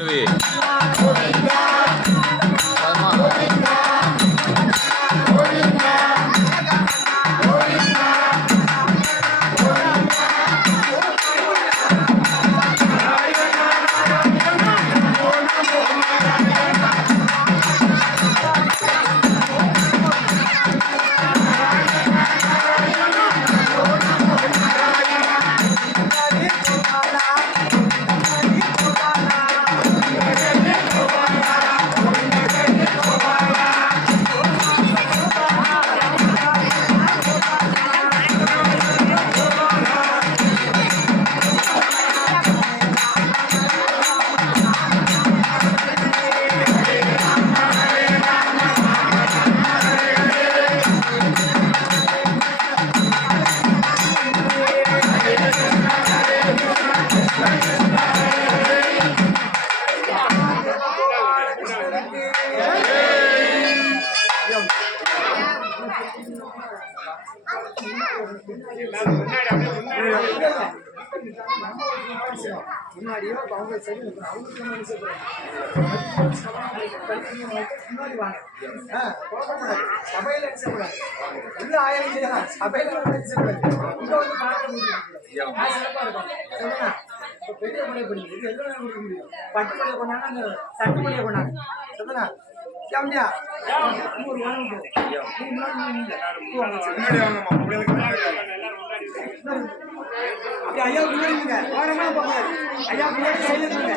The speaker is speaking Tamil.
Three. முன்னாடியோ இப்ப சரி அவங்களுக்கு முன்னாடி வாங்க. குழப்பக்கூடாது. சபையில அடிச்சக்கூடாது உள்ள ஆயிரம் செய்யலாம் சபையில அடிச்சக்கூடாது வந்து பார்க்க முடியும் இருக்கும். சரிங்களா பெரிய மொழி பண்ணி இது வேலை கொடுக்க முடியும். பட்டு மொழியை கொண்டாங்க அந்த சட்டு மொழியை கொண்டாங்க சரிங்களா ஐயா முன்னாடி நில்லுங்க. ஓரமா போங்க. ஐயா முன்னாடி சைடுல நில்லுங்க.